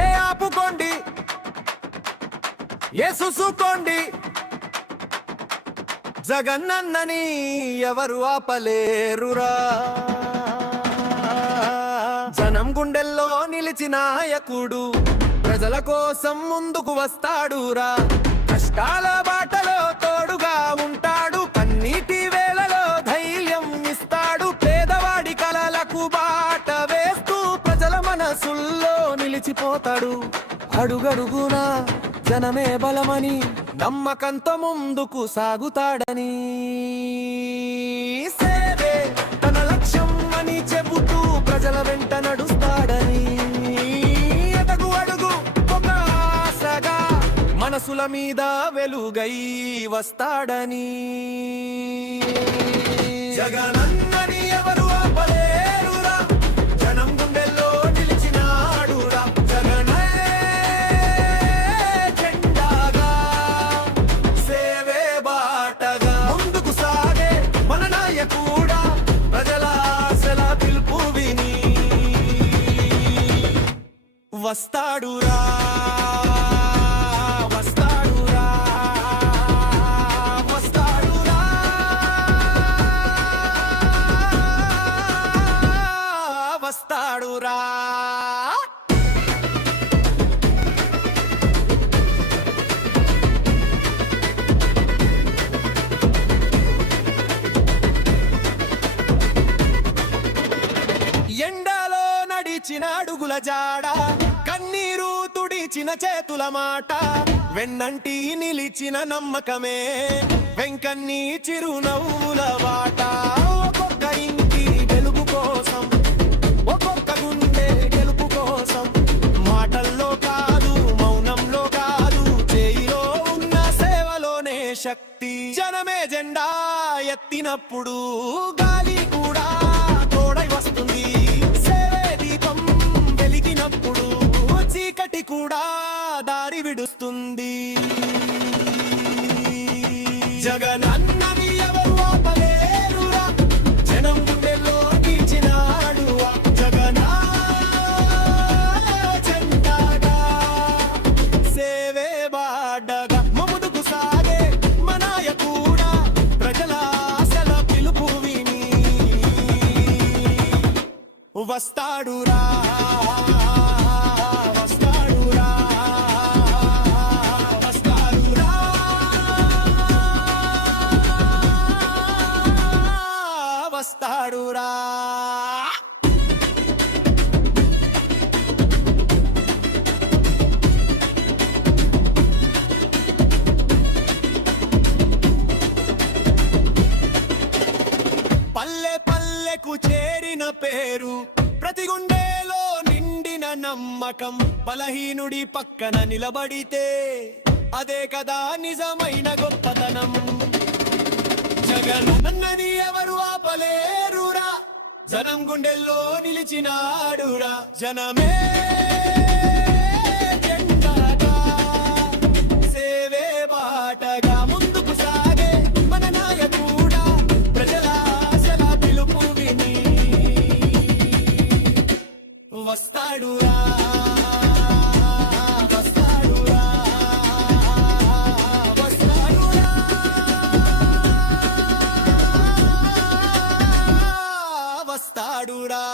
ఏ ఆపుకోండి, ఏ చూసుకోండి, జగనన్నని ఎవరు ఆపలేరురా. జనం గుండెల్లో నిలిచిన నాయకుడు ప్రజల కోసం ముందుకు వస్తాడురా. కష్టాల బాటలో తోడుగా ఉంటాడు, కన్నీటి వేళలో ధైర్యం ఇస్తాడు. పేదవాడి కలలకు బాట వేస్తూ ప్రజల మనసుల్లో నిలిచిపోతాడు. అడుగడుగునా జనమే బలమని నమ్మకంతో ముందుకు సాగుతాడని, సేవే తన లక్ష్యం అని చెబుతూ ప్రజల వెంట నడుస్తాడని, అడుగు అడుగు ఒక ఆశగా మనసుల మీద వెలుగై వస్తాడని. జగనన్నని ఎవరు ఆపలేరురా, జనం గుండెల్లో నిలిచినాడురా. జగనే జెండాగా, సేవే బాటగా ముందుకు సాగే మన నాయకుడా. ప్రజల ఆశల పిలుపు విని వస్తాడురా, వస్తాడురా, వస్తాడురా, వస్తాడురా. ఎండలో నడిచిన అడుగుల జాడ, కన్నీరు తుడిచిన చేతుల మాట, వెన్నంటి నిలిచిన నమ్మకమే వెంకన్ని చిరునవ్వుల బాట. ఒక్కొక్క ఇంటి వెలుగు కోసం, ఒక్కొక్క గుండె గెలుపు కోసం, మాటల్లో కాదు మౌనంలో కాదు, చేయిలో ఉన్న సేవలోనే శక్తి. జనమే జెండా ఎత్తినప్పుడు గాలి కూడా తోడై వస్తుంది. సేవే దీపం వెలిగినప్పుడు చీకటి కూడా దారి విడుస్తుంది. జగనన్నని ఎవరు ఆపలేరురా, జనం గుండెల్లో నిలిచినాడురా. జగనా జెండాగా, సేవే బాటగా ముందుకు సాగే మన నాయకుడా. ప్రజల ఆశల పిలుపు విని వస్తాడురా, వస్తాడురా, వస్తాడురా, వస్తాడురా. పల్లె పల్లెకు చేరిన పేరు, ప్రతి గుండెలో నిండిన నమ్మకం. బలహీనుడి పక్కన నిలబడితే అదే కదా నిజమైన గొప్పతనం. జగనన్నని ఎవరు ఆపలేరురా, జనం గుండెల్లో నిలిచినాడురా. జనమే జెండాగా, సేవే బాటగా ముందుకు సాగే మన నాయకుడా. ప్రజల ఆశల పిలుపు విని వస్తాడురా, వస్తాడురా, వస్తాడురా, వస్తాడురా.